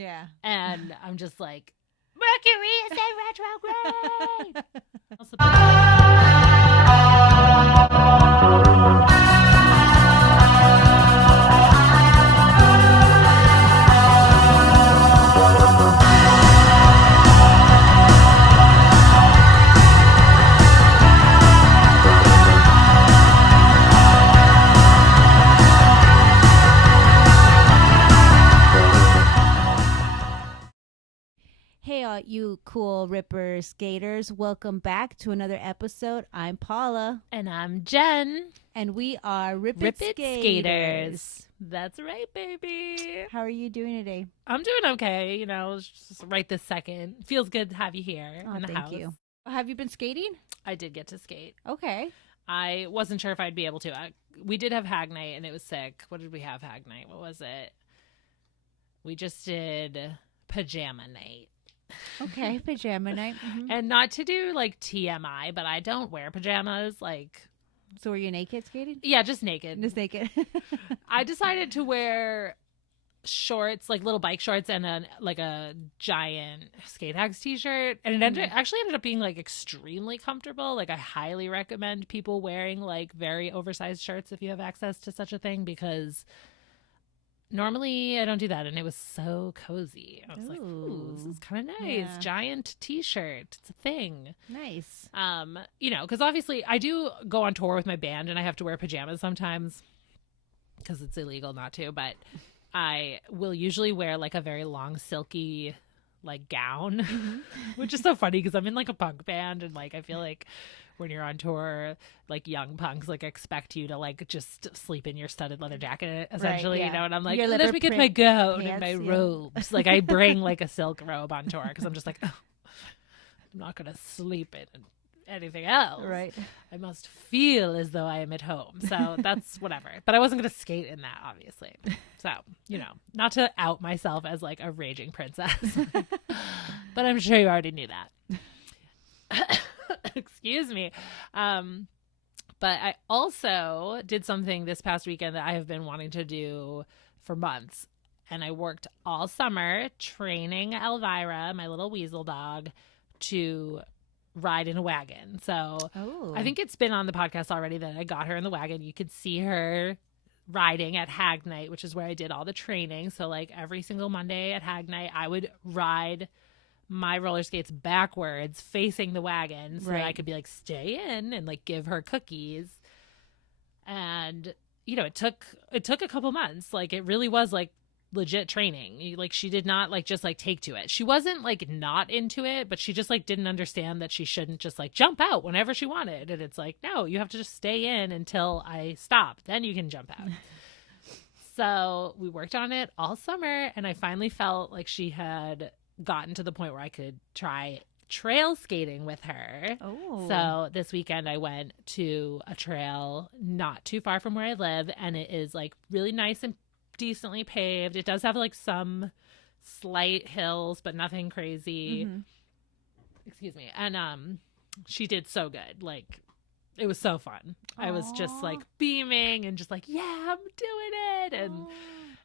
Yeah. And I'm just like, Mercury is in retrograde. Hey, all you cool ripper skaters. Welcome back to another episode. I'm Paula. And I'm Jen. And we are Rip It Skaters. That's right, baby. How are you doing today? I'm doing okay. You know, just right this second. Feels good to have you here in the thank house. you. Have you been skating? I did get to skate. Okay. I wasn't sure if I'd be able to. We did have Hag Night, and it was sick. What did we have Hag Night? What was it? We just did Pajama Night. Okay, pajama night. Mm-hmm. And not to do like TMI, but I don't wear pajamas. Like, so were you naked skating? Yeah, just naked. Just naked. I decided to wear shorts, like little bike shorts, and a giant Skateparks t-shirt, and it actually ended up being like extremely comfortable. Like, I highly recommend people wearing like very oversized shirts if you have access to such a thing, because normally I don't do that, and it was so cozy. I was like, ooh, this is kind of nice. Yeah. Giant t-shirt. It's a thing. Nice. You know, because obviously I do go on tour with my band, and I have to wear pajamas sometimes because it's illegal not to, but I will usually wear like a very long silky like gown, which is so funny because I'm in like a punk band, and like I feel like when you're on tour, like young punks like expect you to like just sleep in your studded letter jacket essentially, right, yeah. You know, and I'm like, let me get my gown and my robes. Like, I bring like a silk robe on tour because I'm just like, oh, I'm not gonna sleep in anything else. Right. I must feel as though I am at home. So that's whatever. But I wasn't gonna skate in that, obviously. So, you know, not to out myself as like a raging princess. But I'm sure you already knew that. Excuse me. But I also did something this past weekend that I have been wanting to do for months. And I worked all summer training Elvira, my little weasel dog, to ride in a wagon. So I think it's been on the podcast already that I got her in the wagon. You could see her riding at Hag Night, which is where I did all the training. So like every single Monday at Hag Night, I would ride my roller skates backwards facing the wagon so that I could be like, stay in, and like give her cookies. And, you know, it took a couple months. Like, it really was like legit training. Like, she did not like just like take to it. She wasn't like not into it, but she just like didn't understand that she shouldn't just like jump out whenever she wanted. And it's like, no, you have to just stay in until I stop. Then you can jump out. So we worked on it all summer, and I finally felt like she had gotten to the point where I could try trail skating with her. Oh. So this weekend I went to a trail not too far from where I live, and it is like really nice and decently paved. It does have like some slight hills, but nothing crazy. Mm-hmm. Excuse me. And she did so good. Like, it was so fun. Aww. I was just like beaming and just like, yeah, I'm doing it. And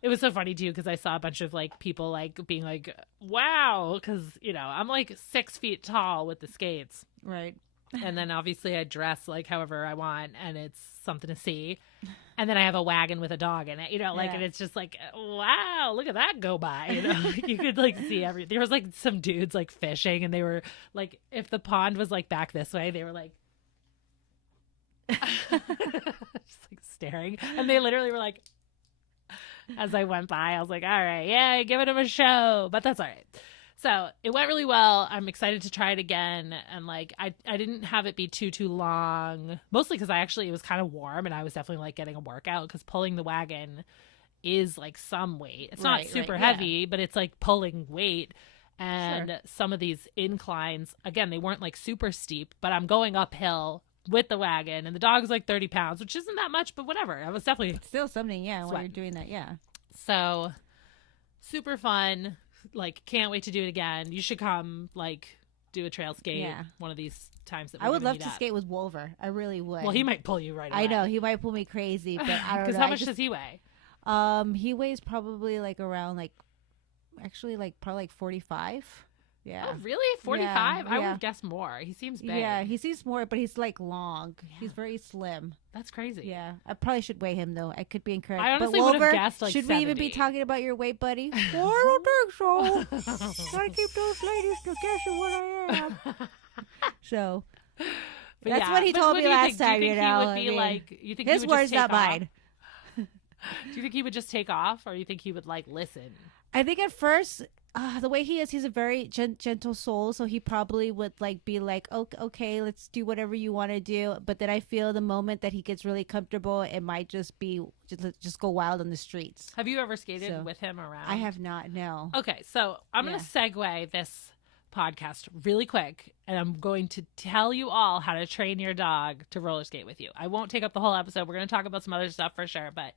it was so funny too, because I saw a bunch of like people like being like, wow, because, you know, I'm like 6 feet tall with the skates. Right. And then obviously I dress like however I want, and it's something to see. And then I have a wagon with a dog in it, you know, like, and it's just like, wow, look at that go by, you know. You could like see everything. There was like some dudes like fishing, and they were like, if the pond was like back this way, they were like just like staring, and they literally were like, as I went by, I was like, all right, yeah, giving him a show, but that's all right. So it went really well. I'm excited to try it again. And like, I didn't have it be too long, mostly because it was kind of warm, and I was definitely like getting a workout, because pulling the wagon is like some weight. It's not super heavy, but it's like pulling weight. And some of these inclines, again, they weren't like super steep, but I'm going uphill with the wagon, and the dog's like 30 pounds, which isn't that much, but whatever. I was definitely it's still something, while you're doing that, So super fun. Like, can't wait to do it again. You should come, like, do a trail skate one of these times that I would love to skate with Wolver. I really would. Well, he might pull you right away. I know, he might pull me crazy, but I don't know. Because how much does he weigh? He weighs probably like around like actually like probably like 45. Yeah. Oh, really? 45? I would yeah. have guessed more. He seems big. Yeah, he seems more, but he's like long. Yeah. He's very slim. That's crazy. Yeah, I probably should weigh him though. I could be incorrect. I honestly but would Wilbur, have guessed like should 70. we even be talking about your weight, buddy? Well, I don't think so. Gotta keep those ladies to guessing what I am. So But that's yeah. what he But told what me do you last think? time. Do you think know, he would I be mean, like? You think his he would words, just take not off? mine. Do you think he would just take off, or you think he would like listen? I think at first, the way he is, he's a very gentle soul. So he probably would like be like, okay, let's do whatever you want to do. But then I feel the moment that he gets really comfortable, it might just be just go wild on the streets. Have you ever skated with him around? I have not. No. Okay, so I'm going to segue this podcast really quick, and I'm going to tell you all how to train your dog to roller skate with you. I won't take up the whole episode. We're going to talk about some other stuff for sure, but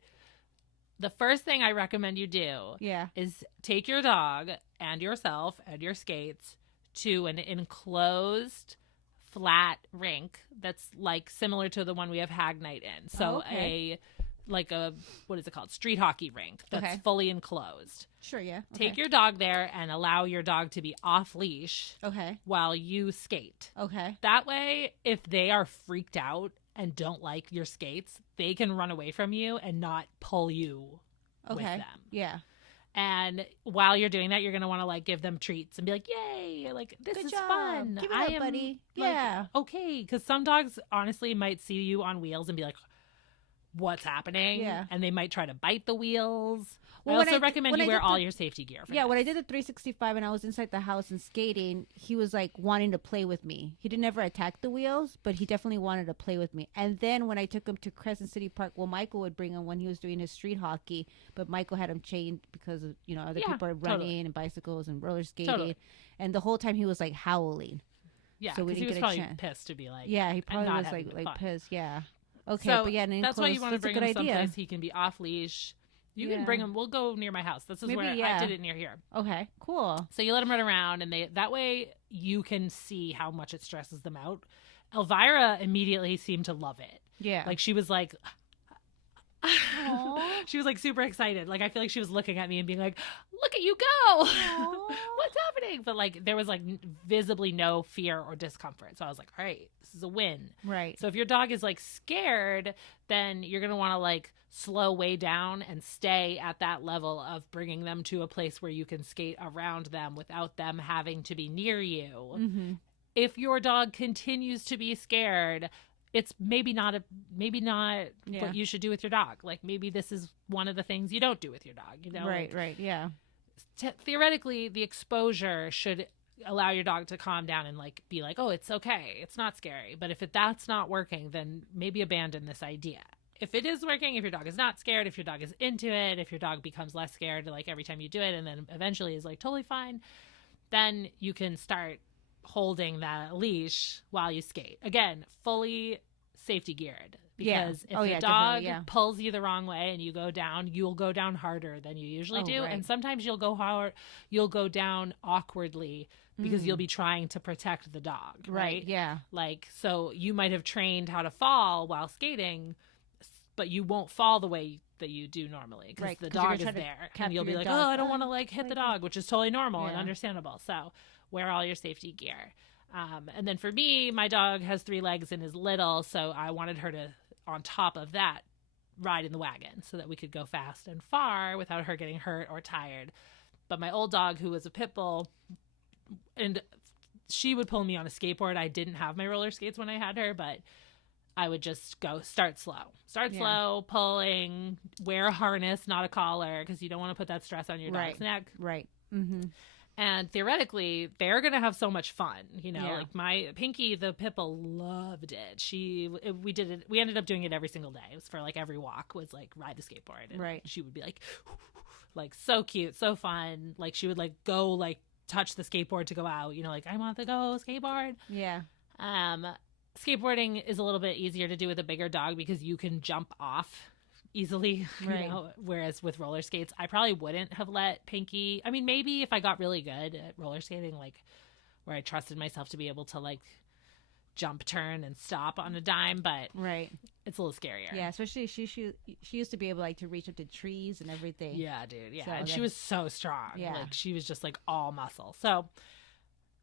the first thing I recommend you do is take your dog and yourself and your skates to an enclosed flat rink that's like similar to the one we have Hag Night in. So what is it called? Street hockey rink that's fully enclosed. Sure, yeah. Take your dog there and allow your dog to be off leash while you skate. Okay. That way, if they are freaked out and don't like your skates, they can run away from you and not pull you with them. Yeah. And while you're doing that, you're going to want to like give them treats and be like, yay, like this Good is job. fun. Give it up, buddy. Like, yeah. okay. Because some dogs honestly might see you on wheels and be like, what's happening? Yeah. And they might try to bite the wheels. Well, I also recommend you wear all your safety gear. When I did the 365 and I was inside the house and skating, he was like wanting to play with me. He didn't ever attack the wheels, but he definitely wanted to play with me. And then when I took him to Crescent City Park, well, Michael would bring him when he was doing his street hockey, but Michael had him chained because of, other people are running and bicycles and roller skating. And the whole time he was like howling. Yeah, so we didn't he was get probably a chance. Pissed to be like, yeah, he probably was like pissed. Yeah. Okay, so, but yeah, that's why you want to bring him someplace he can be off leash. You can bring him. We'll go near my house. This is where I did it near here. Okay, cool. So you let him run around, and that way you can see how much it stresses them out. Elvira immediately seemed to love it. Yeah, like she was like, she was like super excited. Like I feel like she was looking at me and being like, "Look at you go! What's happening?" But like there was like visibly no fear or discomfort. So I was like, "All right, this is a win." Right. So if your dog is like scared, then you're gonna want to like slow way down and stay at that level of bringing them to a place where you can skate around them without them having to be near you. Mm-hmm. If your dog continues to be scared, it's maybe not what you should do with your dog. Like maybe this is one of the things you don't do with your dog, Right, yeah. Theoretically, the exposure should allow your dog to calm down and like be like, oh, it's okay, it's not scary. But if that's not working, then maybe abandon this idea. If it is working, if your dog is not scared, if your dog is into it, if your dog becomes less scared like every time you do it and then eventually is like totally fine, then you can start holding that leash while you skate. Again, fully safety geared. Because if the dog pulls you the wrong way and you go down, you'll go down harder than you usually do. Right. And sometimes you'll go down awkwardly because you'll be trying to protect the dog. Right? Yeah. Like, so you might have trained how to fall while skating, but you won't fall the way that you do normally because the dog is there. And you'll be like, I don't want to like hit the dog, which is totally normal and understandable. So wear all your safety gear. And then for me, my dog has 3 legs and is little, so I wanted her to, on top of that, ride in the wagon so that we could go fast and far without her getting hurt or tired. But my old dog, who was a pit bull, and she would pull me on a skateboard. I didn't have my roller skates when I had her, but I would just go start slow, pulling, wear a harness, not a collar, because you don't want to put that stress on your dog's neck. Right. Mm-hmm. And theoretically, they're going to have so much fun. Like my Pinky, the pit bull, loved it. We ended up doing it every single day. It was for like every walk was like ride the skateboard. And she would be like so cute, so fun. Like she would like go like touch the skateboard to go out, like I want to go skateboard. Yeah. Skateboarding is a little bit easier to do with a bigger dog because you can jump off easily, whereas with roller skates, I probably wouldn't have let Pinky. I mean, maybe if I got really good at roller skating, like where I trusted myself to be able to like jump, turn, and stop on a dime, but Right. it's a little scarier. Yeah, especially she used to be able like to reach up to trees and everything. Yeah, dude. Yeah, So and she then- was so strong. Yeah. Like she was just like all muscle. So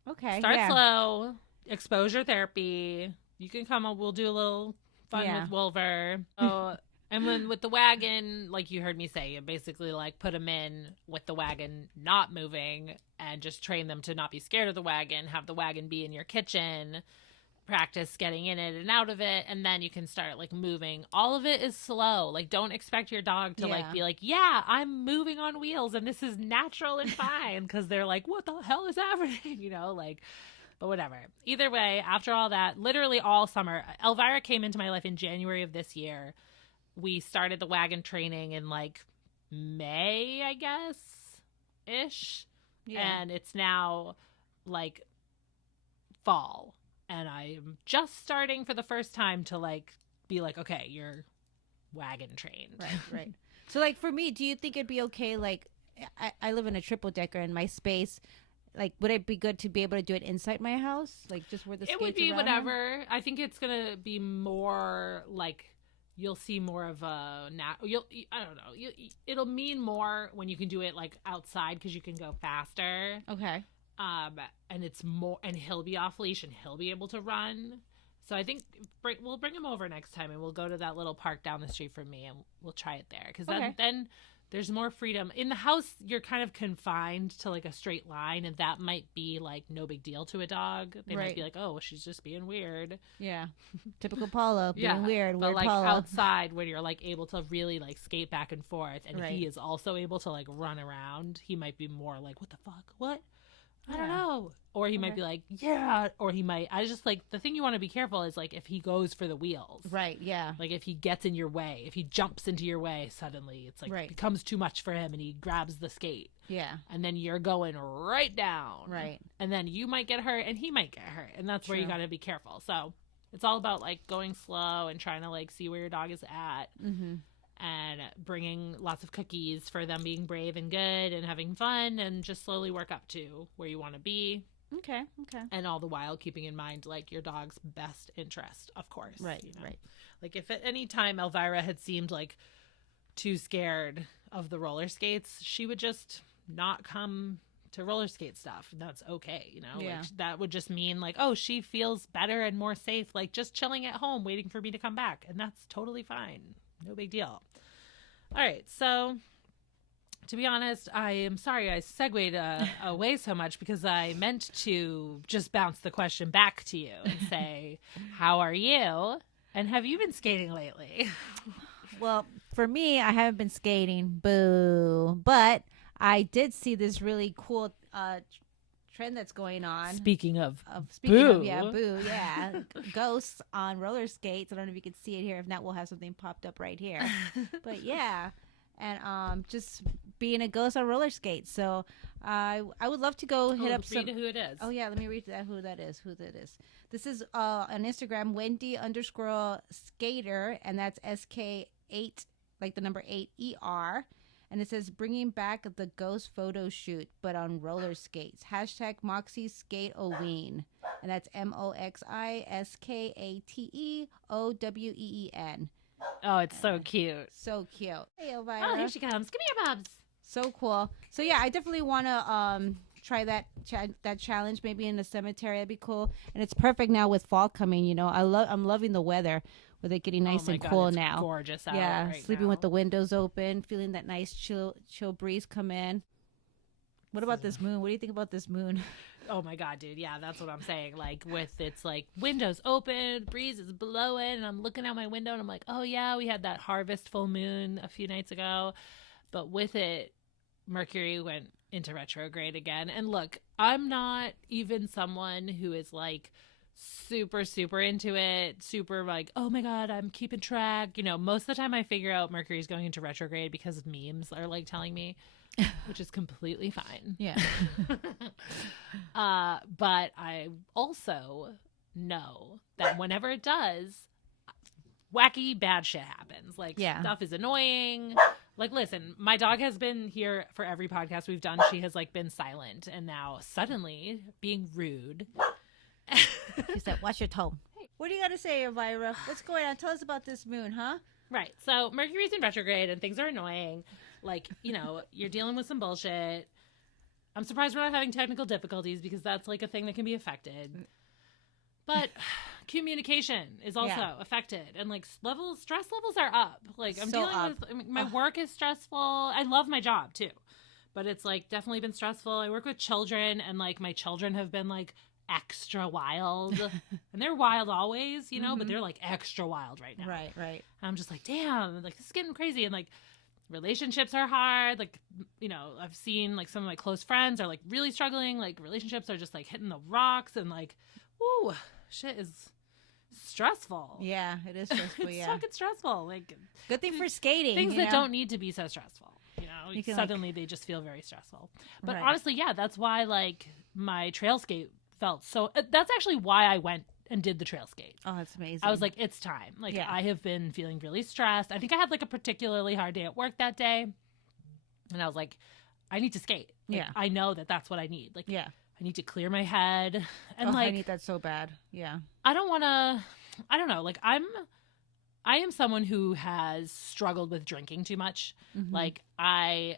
Okay. start yeah. slow. Exposure therapy. You can come up. We'll do a little fun Yeah. with Wolver. Oh, and when with the wagon, like you heard me say, you basically like put them in with the wagon not moving and just train them to not be scared of the wagon. Have the wagon be in your kitchen. Practice getting in it and out of it, and then you can start like moving. All of it is slow. Like don't expect your dog to like Yeah. be like, yeah, I'm moving on wheels and this is natural and fine, because they're like, what the hell is happening? You know, like, but whatever. Either way, after all that, literally all summer, Elvira came into my life in January of this year. We started the wagon training in like May, I guess, ish. Yeah. And it's now like fall. And I'm just starting for the first time to like be like, okay, you're wagon trained. Right. Right. So like for me, do you think it'd be okay? Like I live in a triple decker in my space. Like, would it be good to be able to do it inside my house? Like just where the skates It would be around them? whatever. I think it's gonna be more like you'll see more of a I don't know. It'll mean more when you can do it like outside because you can go faster. Okay. And it's more, and he'll be off leash and he'll be able to run. So I think we'll bring him over next time and we'll go to that little park down the street from me and we'll try it there. Because then there's more freedom. In the house, you're kind of confined to like a straight line, and that might be like no big deal to a dog. They might be like, oh, she's just being weird. Yeah. Typical Paula, being weird. But like Paula. outside, when you're like able to really like skate back and forth, and Right. he is also able to like run around, he might be more like, what the fuck? What? I don't Yeah. know. Or he might be like, yeah. Or he might, I just like, the thing you want to be careful is like if he goes for the wheels. Right. Yeah. Like if he gets in your way, if he jumps into your way, suddenly it's like Right. becomes too much for him and he grabs the skate. Yeah. And then you're going right down. Right. And then you might get hurt and he might get hurt. And that's where you True. got to be careful. So it's all about like going slow and trying to like see where your dog is at. Mm-hmm. And bringing lots of cookies for them being brave and good and having fun, and just slowly work up to where you want to be. Okay. Okay. And all the while keeping in mind like your dog's best interest, of course. Right. You know? Right. Like if at any time Elvira had seemed like too scared of the roller skates, she would just not come to roller skate stuff. That's okay, you know. Yeah. Like that would just mean like, oh, she feels better and more safe like just chilling at home waiting for me to come back, and that's totally fine. No big deal. All right, so to be honest, I am sorry I segued away so much, because I meant to just bounce the question back to you and say, how are you? And have you been skating lately? Well, for me, I haven't been skating. Boo. But I did see this really cool trend that's going on. Speaking of Speaking boo. of, yeah, boo, yeah. Ghosts on roller skates. I don't know if you can see it here. If not, we'll have something popped up right here. But yeah. And just being a ghost on roller skates. So I would love to go hit up read some. who it is. Oh yeah, let me read that. Who that is? This is on Instagram, Wendy_skater, and that's SK8, like the number 8ER, and it says bringing back the ghost photo shoot, but on roller skates. Hashtag Moxie Skate Oween, and that's MOXISKATEOWEEN. Oh, it's so cute. So cute. Hey, Elvira. Oh, here she comes. Give me your bubs. So cool. So yeah, I definitely want to try that challenge maybe in the cemetery. That'd be cool. And it's perfect now with fall coming. You know, I'm loving the weather with it getting nice Oh my and God, cool it's now. Gorgeous out. Yeah, right sleeping now. with the windows open, feeling that nice chill breeze come in. What about this moon? What do you think about this moon? Oh my God, dude. Yeah, that's what I'm saying. Like with it's like windows open, breeze is blowing, and I'm looking out my window and I'm like, oh yeah, we had that harvest full moon a few nights ago. But with it, Mercury went into retrograde again. And look, I'm not even someone who is like super, super into it, super like, oh my God, I'm keeping track. You know, most of the time I figure out Mercury's going into retrograde because memes are like telling me, which is completely fine. Yeah. But I also know that whenever it does, wacky bad shit happens. Like stuff is annoying. Like, listen, my dog has been here for every podcast we've done. She has like been silent, and now suddenly being rude She said, watch your toe. What do you got to say, Elvira? What's going on? Tell us about this moon, huh? Right. So Mercury's in retrograde and things are annoying. Like, you know, you're dealing with some bullshit. I'm surprised we're not having technical difficulties because that's like a thing that can be affected. But communication is also affected, and like stress levels are up. Like I'm dealing with, I mean, my work is stressful. I love my job too, but it's like definitely been stressful. I work with children, and like my children have been like extra wild, and they're wild always, you know, but they're like extra wild right now. Right. And I'm just like, damn, like this is getting crazy, and like relationships are hard. Like, you know, I've seen like some of my close friends are like really struggling. Like relationships are just like hitting the rocks, and like, woo, shit is stressful. Yeah, it is stressful. It's fucking stressful. Like, good thing for skating. Things that don't need to be so stressful. You know, You can, suddenly they just feel very stressful. But honestly, yeah, that's why like my trail skate felt so. That's actually why I went and did the trail skate. Oh, that's amazing. I was like, it's time. Like, I have been feeling really stressed. I think I had like a particularly hard day at work that day, and I was like, I need to skate. Like, I know that that's what I need. Like, I need to clear my head, and like I need that so bad. Yeah, I don't want to. I don't know. Like, I am someone who has struggled with drinking too much. Like, I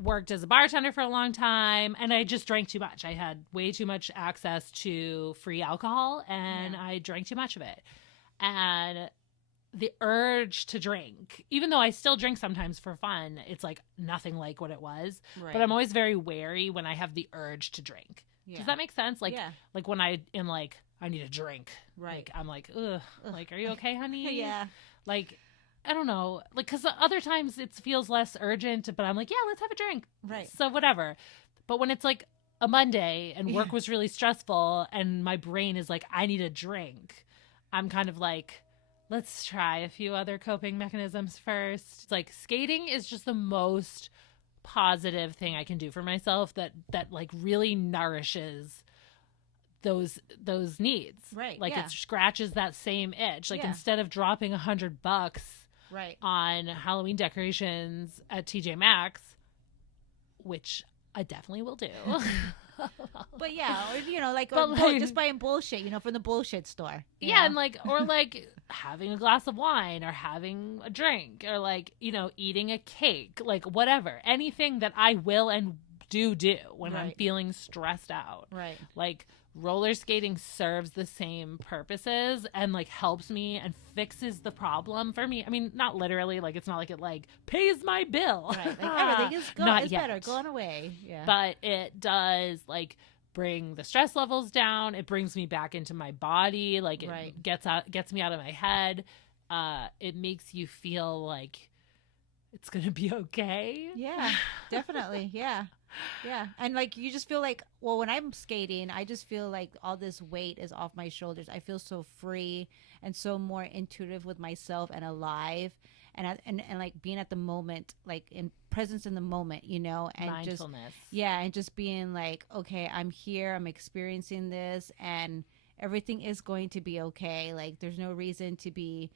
worked as a bartender for a long time, and I just drank too much. I had way too much access to free alcohol, and I drank too much of it. And the urge to drink, even though I still drink sometimes for fun, it's like nothing like what it was. But I'm always very wary when I have the urge to drink. Does that make sense? Like, like when I am like, I need a drink. Like, I'm like, ugh. Like, are you okay, honey? Like, I don't know. Like, because other times it feels less urgent, but I'm like, yeah, let's have a drink. So whatever. But when it's like a Monday and work was really stressful and my brain is like, I need a drink, I'm kind of like, let's try a few other coping mechanisms first. It's like skating is just the most positive thing I can do for myself that like really nourishes those needs. Like it scratches that same itch. Like instead of dropping $100 on Halloween decorations at TJ Maxx, which I definitely will do. But yeah, or, you know, like, just buying bullshit, you know, from the bullshit store. Yeah, and like, or like having a glass of wine or having a drink or like, you know, eating a cake, like whatever, anything that I will and do when I'm feeling stressed out. Like roller skating serves the same purposes and like helps me and fixes the problem for me. I mean, not literally, like it's not like it like pays my bill. Like everything is better going away. But it does like bring the stress levels down. It brings me back into my body. Like it gets me out of my head. It makes you feel like it's gonna be okay. Yeah, definitely. Yeah. And like you just feel like, well, when I'm skating, I just feel like all this weight is off my shoulders. I feel so free and so more intuitive with myself and alive, and like being at the moment, like in presence in the moment, you know, and mindfulness. And just being like, okay, I'm here, I'm experiencing this, and everything is going to be okay. Like there's no reason to be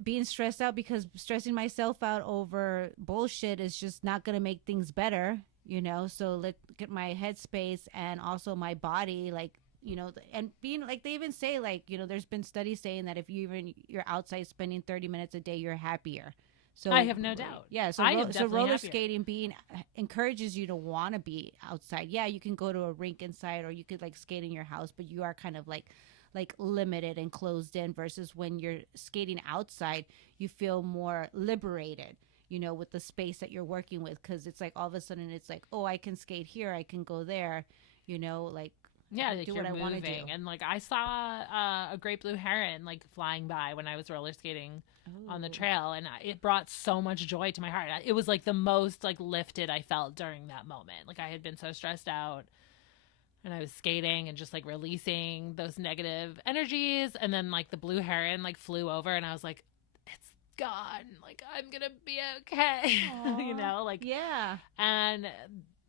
being stressed out, because stressing myself out over bullshit is just not going to make things better, you know. So look at my headspace and also my body, like, you know, and being like, they even say, like, you know, there's been studies saying that if you're outside spending 30 minutes a day, you're happier. So I have no doubt. Yeah. So roller skating encourages you to want to be outside. Yeah, you can go to a rink inside, or you could like skate in your house, but you are kind of like limited and closed in, versus when you're skating outside, you feel more liberated, you know, with the space that you're working with, because it's like all of a sudden it's like, oh, I can skate here, I can go there, you know, like like do you're what I want to moving. do. And like I saw a great blue heron like flying by when I was roller skating on the trail, and it brought so much joy to my heart. It was like the most like lifted I felt during that moment. Like I had been so stressed out, and I was skating and just like releasing those negative energies. And then like the blue heron like flew over, and I was like, it's gone. Like I'm going to be okay. You know, like, and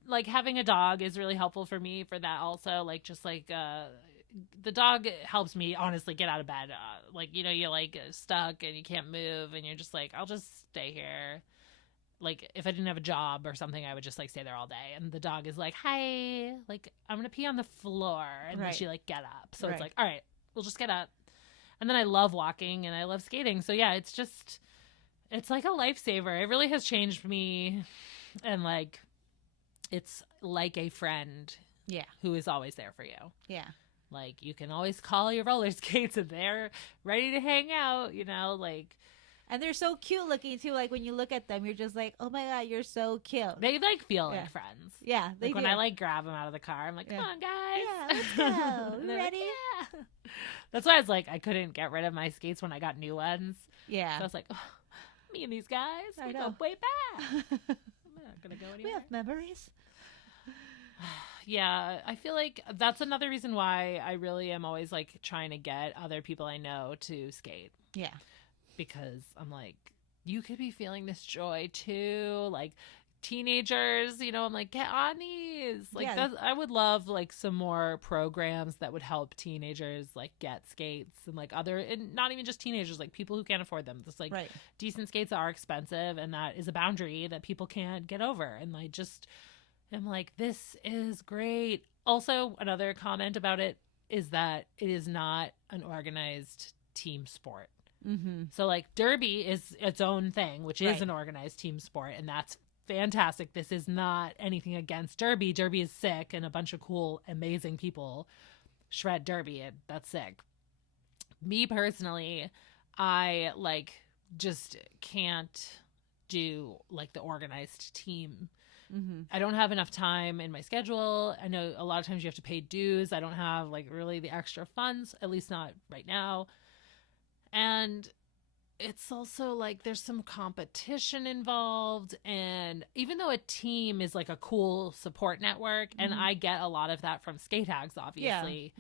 like having a dog is really helpful for me for that also. Like just like, the dog helps me honestly get out of bed. Like, you know, you're like stuck and you can't move and you're just like, I'll just stay here. like if I didn't have a job or something, I would just like stay there all day. And the dog is like, hi, like I'm going to pee on the floor. And then she like get up. So it's like, all right, we'll just get up. And then I love walking and I love skating. So yeah, it's like a lifesaver. It really has changed me. And like, it's like a friend who is always there for you. Yeah. Like you can always call your roller skates and they're ready to hang out, you know, like. And they're so cute looking too. Like when you look at them, you're just like, oh my God, you're so cute. They like feel like friends. Yeah. Like when I like grab them out of the car, I'm like, come on guys. Yeah, let's go. You ready? Like, yeah. That's why I was like, I couldn't get rid of my skates when I got new ones. Yeah. So I was like, oh, me and these guys, we go way back. I'm not going to go anywhere. We have memories. Yeah, I feel like that's another reason why I really am always like trying to get other people I know to skate. Yeah. Because I'm like, you could be feeling this joy too. Like teenagers, you know, I'm like, get on these. Like I would love like some more programs that would help teenagers like get skates and like and not even just teenagers, like people who can't afford them. Just like decent skates are expensive, and that is a boundary that people can't get over. And I just am like, this is great. Also, another comment about it is that it is not an organized team sport. Mm-hmm. So like derby is its own thing, which is an organized team sport, and that's fantastic. This is not anything against derby. Derby is sick, and a bunch of cool, amazing people shred derby, and that's sick. Me personally, I like just can't do like the organized team. Mm-hmm. I don't have enough time in my schedule. I know a lot of times you have to pay dues. I don't have like really the extra funds, at least not right now. And it's also like there's some competition involved. And even though a team is like a cool support network, and I get a lot of that from Skate Hags, obviously,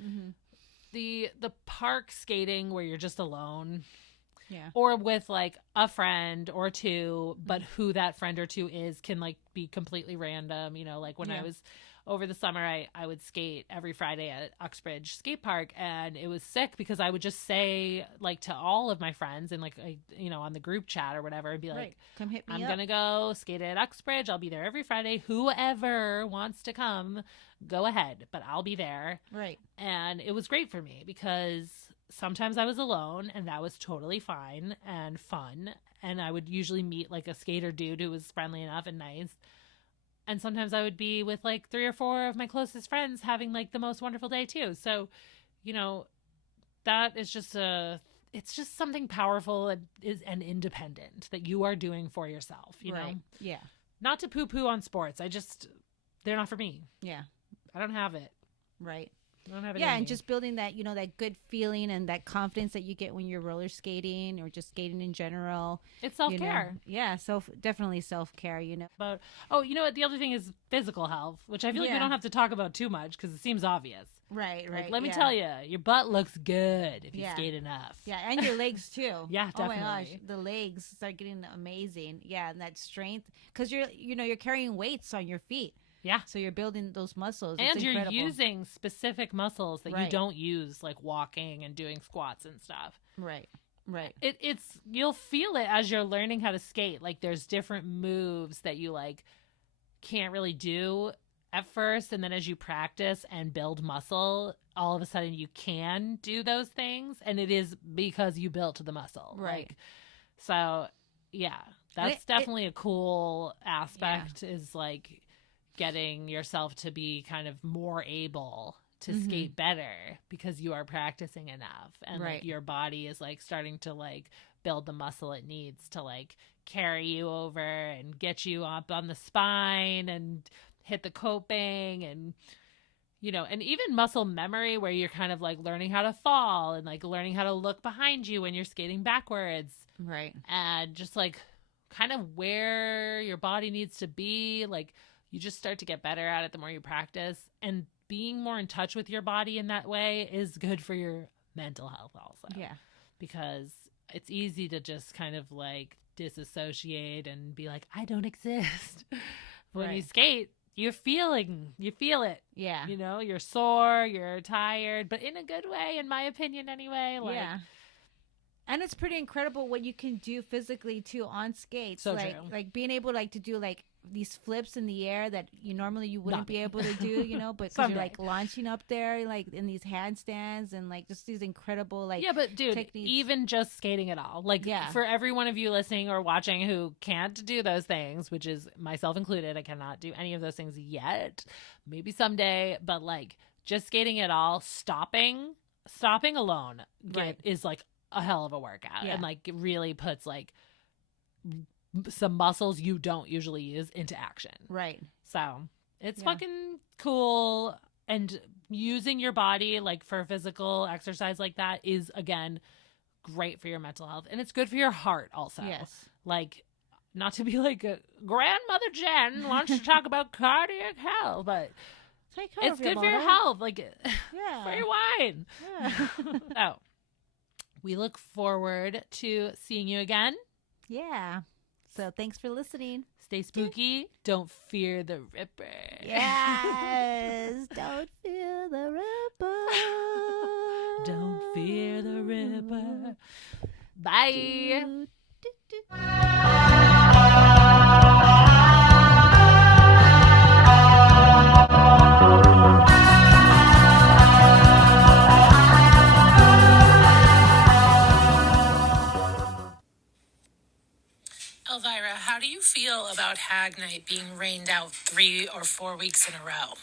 the park skating where you're just alone, or with like a friend or two, but who that friend or two is can like be completely random. You know, like when I was over the summer, I would skate every Friday at Uxbridge Skatepark, and it was sick because I would just say like to all of my friends and like, you know, on the group chat or whatever, and be like, come hit me I'm up. going to go skate at Uxbridge. I'll be there every Friday. Whoever wants to come, go ahead, but I'll be there. Right. And it was great for me because sometimes I was alone, and that was totally fine and fun. And I would usually meet like a skater dude who was friendly enough and nice. And sometimes I would be with like 3 or 4 of my closest friends having like the most wonderful day too. So, you know, that is just it's just something powerful and independent that you are doing for yourself, you know? Yeah. Not to poo poo on sports. They're not for me. Yeah. I don't have it. Right. I don't have it. Yeah. And just building that, you know, that good feeling and that confidence that you get when you're roller skating or just skating in general. It's self-care. You know? Yeah. Definitely self-care, you know. But, you know what? The other thing is physical health, which I feel like we don't have to talk about too much because it seems obvious. Right. Like, let me tell you, your butt looks good if you skate enough. Yeah. And your legs too. Yeah, definitely. Oh my gosh. The legs start getting amazing. Yeah. And that strength, because you're carrying weights on your feet. Yeah. So you're building those muscles. And you're using specific muscles that you don't use, like walking and doing squats and stuff. Right. Right. You'll feel it as you're learning how to skate. Like there's different moves that you like can't really do at first. And then as you practice and build muscle, all of a sudden you can do those things. And it is because you built the muscle. Right. Like, so yeah, that's definitely a cool aspect is like getting yourself to be kind of more able to skate better because you are practicing enough and like your body is like starting to like build the muscle it needs to like carry you over and get you up on the spine and hit the coping and, you know, and even muscle memory where you're kind of like learning how to fall and like learning how to look behind you when you're skating backwards. Right. And just like kind of where your body needs to be, like, you just start to get better at it the more you practice, and being more in touch with your body in that way is good for your mental health also. Yeah. Because it's easy to just kind of like disassociate and be like, I don't exist. When you skate, you feel it. Yeah. You know, you're sore, you're tired, but in a good way, in my opinion anyway. Like, yeah. And it's pretty incredible what you can do physically too on skates. So like, true. Like being able like to do like these flips in the air that you wouldn't be able to do, you know, but because you're like launching up there, like in these handstands and like just these incredible like but dude, techniques. Even just skating at all, like for every one of you listening or watching who can't do those things, which is myself included, I cannot do any of those things yet. Maybe someday, but like just skating at all, stopping alone is like a hell of a workout and like it really puts like some muscles you don't usually use into action. Right. So it's fucking cool. And using your body like for physical exercise like that is, again, great for your mental health. And it's good for your heart also. Yes. Like, not to be like a grandmother Jen wants to talk about cardiac health, but it's good for your health. Like, for your wine. Yeah. We look forward to seeing you again. Yeah. So thanks for listening. Stay spooky. Don't fear the Ripper. Yes. Don't fear the Ripper. Don't fear the Ripper. Bye. Elvira, how do you feel about Hag Night being rained out 3 or 4 weeks in a row?